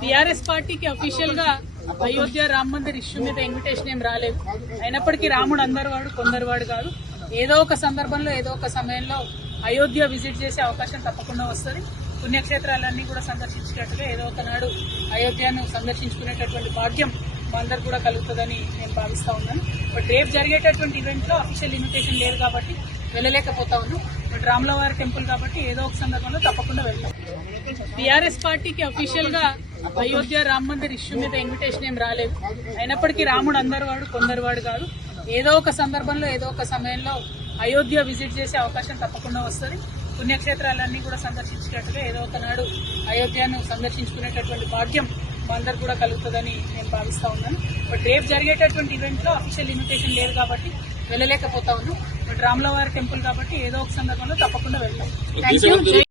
TRS పార్టీకి official గా Ayodhya Ram Mandir issue మీద ఇన్విటేషన్ ఏం రాలేదు. అయినప్పటికీ రాముడు అందరి వాడు కొందరు వాడు కాదు. ఏదో ఒక సందర్భంలో ఏదో ఒక సమయంలో అయోధ్య విజిట్ చేసే అవకాశం తప్పకుండా వస్తుంది. పుణ్యక్షేత్రాలన్నీ కూడా సందర్శించేటట్టుగా ఏదో ఒకనాడు అయోధ్యను సందర్శించుకునేటటువంటి భాగ్యం మా అందరు కూడా కలుగుతుందని నేను భావిస్తా ఉన్నాను. బట్ రేపు జరిగేటటువంటి ఈవెంట్ లో అఫీషియల్ ఇన్విటేషన్ లేదు కాబట్టి వెళ్ళలేకపోతా ఉన్నాం. బట్ రాములవారి టెంపుల్ కాబట్టి ఏదో ఒక సందర్భంలో తప్పకుండా వెళ్తాం. టీఆర్ఎస్ పార్టీకి అఫీషియల్ గా అయోధ్య రామ్ మందిర్ ఇష్యూ మీద ఇన్విటేషన్ ఏం రాలేదు. అయినప్పటికీ రాముడు అందరి వాడు కొందరు వాడు కాదు. ఏదో ఒక సందర్భంలో ఏదో ఒక సమయంలో అయోధ్య విజిట్ చేసే అవకాశం తప్పకుండా వస్తుంది. పుణ్యక్షేత్రాలన్నీ కూడా సందర్శించేటట్టుగా ఏదో ఒకనాడు అయోధ్యను సందర్శించుకునేటటువంటి భాగ్యం మా అందరు కూడా కలుగుతుందని నేను భావిస్తా ఉన్నాను. బట్ రేపు జరిగేటటువంటి ఈవెంట్ లో అఫీషియల్ ఇన్విటేషన్ లేదు కాబట్టి వెళ్ళలేకపోతా ఉన్నాం. బట్ రాములవారి టెంపుల్ కాబట్టి ఏదో ఒక సందర్భంలో తప్పకుండా వెళ్తాం. Thank you.